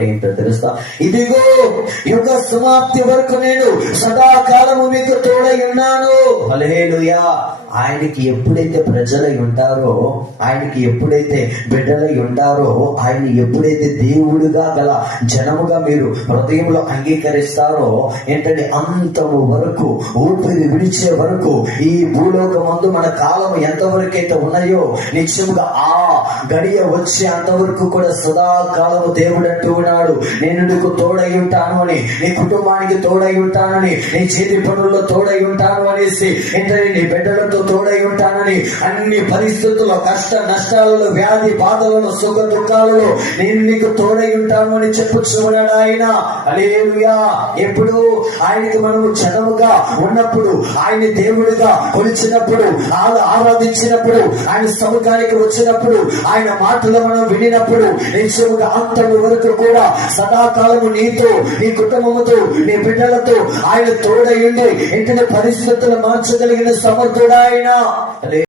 ఏంటో తెలుస్తా, ఇదిగో యుగ సమాప్తి వరకు నేను సదాకాలము మీకు తోడై ఉన్నాను. హల్లెలూయా. ఆయనకి ఎప్పుడైతే ప్రజలై ఉంటారో, ఆయనకి ఎప్పుడైతే బిడ్డలై ఉంటారో, ఆయన ఎప్పుడైతే దేవుడిగా గల జనముగా మీరు హృదయంలో అంగీకరిస్తారో ఏంటంటే అంతము వరకు, ఊపిరి విడిచే వరకు, ఈ భూలోకమందు మన కాలం ఎంతవరకైతే ఉన్నాయో నిత్యముగా ఆ గడియ వచ్చే అంతవరకు కూడా సదాకాలము దేవుడు అంటూ ఉన్నాడు, నేను నీకు తోడై ఉంటాను అని, నీ కుటుంబానికి తోడై ఉంటానని, నీ చేతి పనుల్లో తోడై ఉంటాను అనేసి, ఏంటంటే నీ బిడ్డలతో తోడై ఉంటానని, అన్ని పరిస్థితుల్లో, కష్ట నష్టాలలో, వ్యాధి బాధలలో, సుఖ దుఃఖాలలో నేను నీకు తోడై ఉంటాను అని చెప్పుచున్నాడు ఆయన. హల్లెలూయా. ఎప్పుడు ఆయనకి మనము జనముగా ఉన్నప్పుడు, ఆయన దేవుడిగా కొలిచినప్పుడు, ఆరాధించినప్పుడు, ఆయన సముఖానికి వచ్చినప్పుడు, ఆయన మాటలు మనం వినినప్పుడు నిశ్చయముగా అంతటి వరకు కూడా సదాకాలము నీతో, నీ కుటుంబముతో, నీ బిడ్డలతో ఆయన తోడై ఉండి ఇంటిని పరిస్థితులు మార్చగలిగిన సమర్థుడు ఆయన.